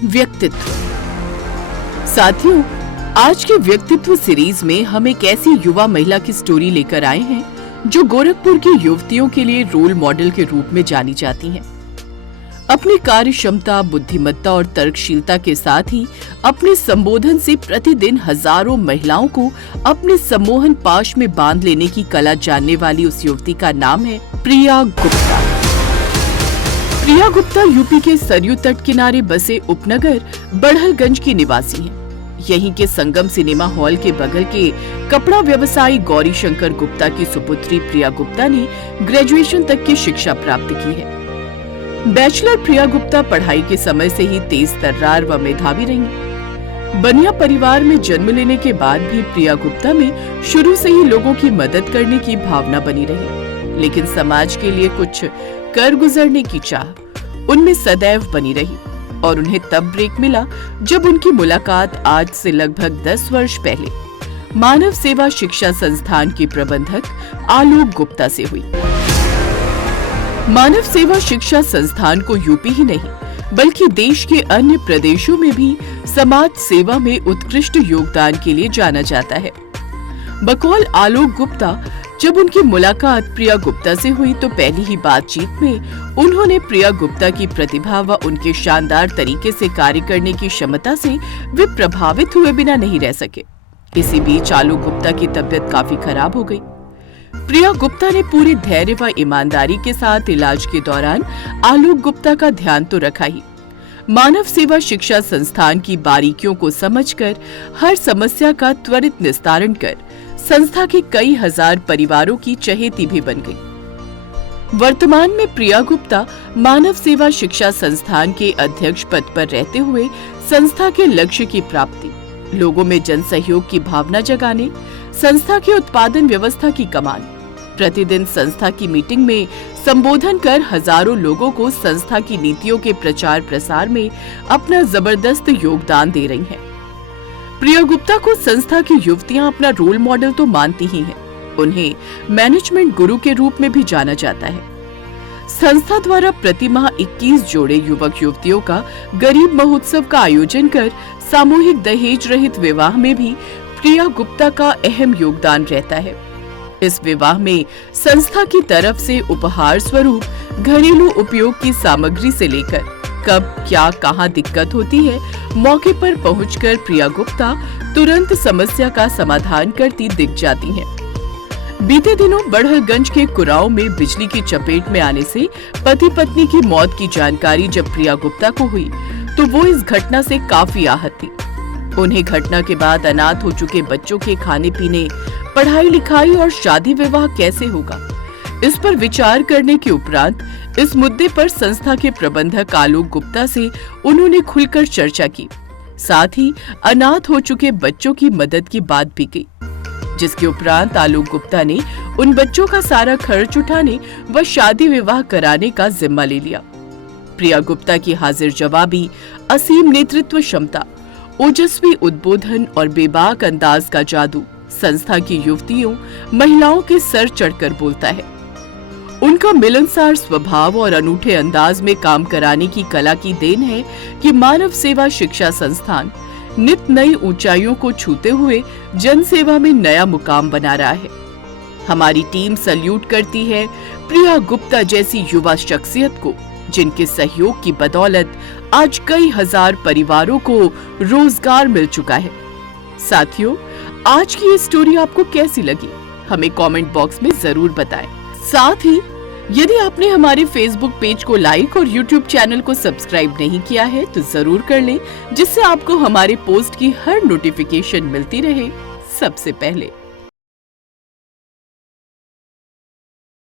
व्यक्तित्व। साथियों, आज के व्यक्तित्व सीरीज में हम एक ऐसी युवा महिला की स्टोरी लेकर आए हैं जो गोरखपुर की युवतियों के लिए रोल मॉडल के रूप में जानी जाती हैं। अपनी कार्य क्षमता, बुद्धिमत्ता और तर्कशीलता के साथ ही अपने संबोधन से प्रतिदिन हजारों महिलाओं को अपने सम्मोहन पाश में बांध लेने की कला जानने वाली उस युवती का नाम है प्रिया गुप्ता। प्रिया गुप्ता यूपी के सरयू तट किनारे बसे उपनगर बढ़लगंज की निवासी हैं। यहीं के संगम सिनेमा हॉल के बगल के कपड़ा व्यवसायी गौरी शंकर गुप्ता की सुपुत्री प्रिया गुप्ता ने ग्रेजुएशन तक की शिक्षा प्राप्त की है। बैचलर प्रिया गुप्ता पढ़ाई के समय से ही तेज तर्रार व मेधावी रही। बनिया परिवार में जन्म लेने के बाद भी प्रिया गुप्ता में शुरू से ही लोगों की मदद करने की भावना बनी रही, लेकिन समाज के लिए कुछ कर गुजरने की चाह उनमें सदैव बनी रही और उन्हें तब ब्रेक मिला जब उनकी मुलाकात आज से लगभग 10 वर्ष पहले मानव सेवा शिक्षा संस्थान के प्रबंधक आलोक गुप्ता से हुई। मानव सेवा शिक्षा संस्थान को यूपी ही नहीं बल्कि देश के अन्य प्रदेशों में भी समाज सेवा में उत्कृष्ट योगदान के लिए जाना जाता है। बकौल आलोक गुप्ता, जब उनकी मुलाकात प्रिया गुप्ता से हुई तो पहली ही बातचीत में उन्होंने प्रिया गुप्ता की प्रतिभा व उनके शानदार तरीके से कार्य करने की क्षमता से वे प्रभावित हुए बिना नहीं रह सके। इसी बीच आलोक गुप्ता की तबीयत काफी खराब हो गई। प्रिया गुप्ता ने पूरे धैर्य व ईमानदारी के साथ इलाज के दौरान आलोक गुप्ता का ध्यान तो रखा ही, मानव सेवा शिक्षा संस्थान की बारीकियों को समझकर हर समस्या का त्वरित निस्तारण कर संस्था के कई हजार परिवारों की चहेती भी बन गई। वर्तमान में प्रिया गुप्ता मानव सेवा शिक्षा संस्थान के अध्यक्ष पद पर रहते हुए संस्था के लक्ष्य की प्राप्ति, लोगों में जन सहयोग की भावना जगाने, संस्था के उत्पादन व्यवस्था की कमान, प्रतिदिन संस्था की मीटिंग में संबोधन कर हजारों लोगों को संस्था की नीतियों के प्रचार प्रसार में अपना जबरदस्त योगदान दे रही हैं। प्रिया गुप्ता को संस्था की युवतियां अपना रोल मॉडल तो मानती ही हैं, उन्हें मैनेजमेंट गुरु के रूप में भी जाना जाता है। संस्था द्वारा प्रति माह 21 जोड़े युवक युवतियों का गरीब महोत्सव का आयोजन कर सामूहिक दहेज रहित विवाह में भी प्रिया गुप्ता का अहम योगदान रहता है। इस विवाह में संस्था की तरफ से उपहार स्वरूप घरेलू उपयोग की सामग्री से लेकर कब क्या कहां दिक्कत होती है, मौके पर पहुंचकर प्रिया गुप्ता तुरंत समस्या का समाधान करती दिख जाती हैं। बीते दिनों बढ़लगंज के कुराओं में बिजली की चपेट में आने से पति पत्नी की मौत की जानकारी जब प्रिया गुप्ता को हुई तो वो इस घटना से काफी आहत थी। उन्हें घटना के बाद अनाथ हो चुके बच्चों के खाने पीने, पढ़ाई लिखाई और शादी विवाह कैसे होगा, इस पर विचार करने के उपरांत इस मुद्दे पर संस्था के प्रबंधक आलोक गुप्ता से उन्होंने खुलकर चर्चा की। साथ ही अनाथ हो चुके बच्चों की मदद की बात भी की, जिसके उपरांत आलोक गुप्ता ने उन बच्चों का सारा खर्च उठाने व शादी विवाह कराने का जिम्मा ले लिया। प्रिया गुप्ता की हाजिर जवाबी, असीम नेतृत्व क्षमता, ओजस्वी उद्बोधन और बेबाक अंदाज का जादू संस्था की युवतियों, महिलाओं के सर चढ़कर बोलता है। उनका मिलनसार स्वभाव और अनूठे अंदाज में काम कराने की कला की देन है कि मानव सेवा शिक्षा संस्थान नित नई ऊंचाइयों को छूते हुए जन सेवा में नया मुकाम बना रहा है। हमारी टीम सल्यूट करती है प्रिया गुप्ता जैसी युवा शख्सियत को, जिनके सहयोग की बदौलत आज कई हजार परिवारों को रोजगार मिल चुका है। साथियों, आज की ये स्टोरी आपको कैसी लगी, हमें कमेंट बॉक्स में जरूर बताएं। साथ ही यदि आपने हमारे फेसबुक पेज को लाइक और यूट्यूब चैनल को सब्सक्राइब नहीं किया है तो जरूर कर लें, जिससे आपको हमारे पोस्ट की हर नोटिफिकेशन मिलती रहे सबसे पहले।